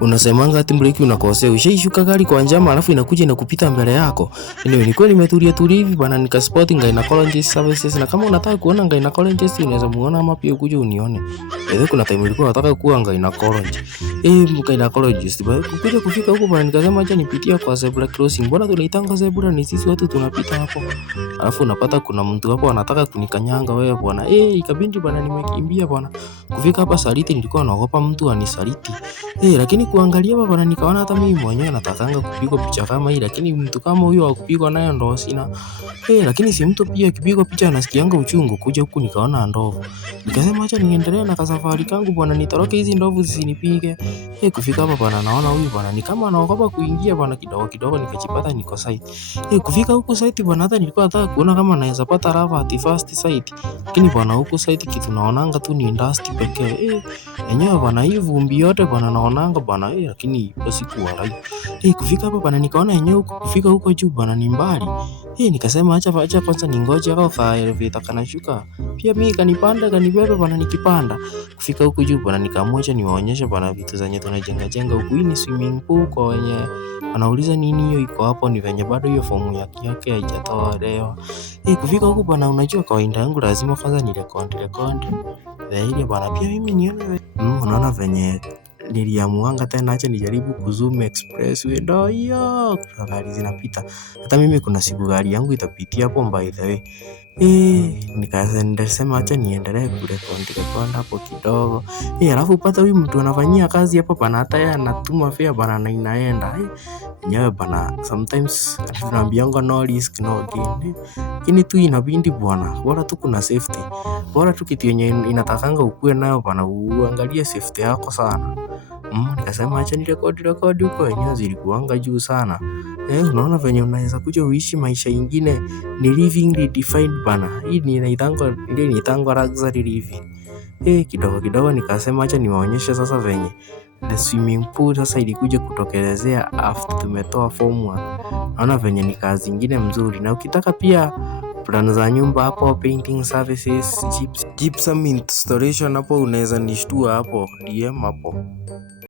Unasemanga ati breki unakosea. Ushaishuka gari kwa njama alafu inakuja inakupita mbele yako. Anyway, nilikuwa nimetulia hivi bana nikaspot gynecologist services, na kama unataka kuona gynecologist unaweza muona ama pia ukuje unione. Kuna time nilikuwa nataka kuwa gynecologist. Gynecologist bana kufika huko bana nikasema acha nipitia kwa zebra crossing. Mbona tunaitanga zebra ni sisi watu tunapita hapo. Alafu unapata kuna mtu hapo anataka kunikanyanga wewe bwana. Ikabindi bana nimekimbia bwana. Kufika hapa saliti nilikuwa naogopa mtu anisaliti. Lakini kuangalia hapa bana nikaona hata mimi mwenyewe natakanga kupigwa picha kama hii, lakini mtu kama huyo wa kupigwa naye ndo sina. Lakini si mtu pia akipigwa picha anasikianga uchungu. Kuja huku nikaona ndovu. Nikasema acha niendelee na kasafari kangu bwana, nitoroke hizi ndovu zisinipige. Kufika hapa bwana naona huyu bwana ni kama anaogopa kuingia bwana, kidogo kidogo nikajipata niko site. Kufika huku site bwana hata nilikuwa nataka kuona kama naweza pata lava at first site. Lakini bwana huku site kitu naonanga tu ni dust pekee. Enyewe bwana hii vumbi yote bwana naonanga bwana, lakini hiyo siku walai. Kufika hapa bwana nikaona enyewe kufika huko juu bwana ni mbali. Nikasema acha kwanza ningoje kwa elevator kanashuka. Pia mimi kanipanda kanibebe bwana nikipanda. Kufika huko juu bwana nikaamua niwaonyeshe bwana vitu zenye tunajenga huku. Hii ni swimming pool kwa wenye wanauliza nini hiyo iko hapo, ni venye bado hiyo fomu yake haijatolewa. Kufika huko bwana unajua kawaida yangu lazima kwanza ni record. Ile bwana pia mimi nione unaona venye niliamuanga tena acha nijaribu kuzoom expressway ndio hiyo gari zinapita. Hata mimi kuna siku gari yangu itapitia hapo by the way. Nikasema acha niendelee kurekodi hapo kidogo. Alafu pata huyu mtu anafanyia kazi hapo bana, hata yeye anatuma fare bana na inaenda. Nyewe bana sometimes tunaambianga no risk no gain. Lakini tu inabidi bwana, bora tu kuna safety. Bora tu kitu yenye inatakanga ukue nayo bana, uangalie safety yako sana. Nikasema acha nirekodi huko, yenyewe zilikuanga juu sana. Unaona venye unaweza kuja uishi maisha ingine, ni living redefined bana. Hii ni inaitangwa luxury living. Kidogo nikasema acha niwaonyeshe sasa venye the swimming pool sasa ilikuja kutokelezea after tumetoa form 1. Naona venye ni kazi ingine mzuri, na ukitaka pia plan za nyumba hapo, painting services, gypsum installation hapo, unaweza nishtua hapo DM hapo.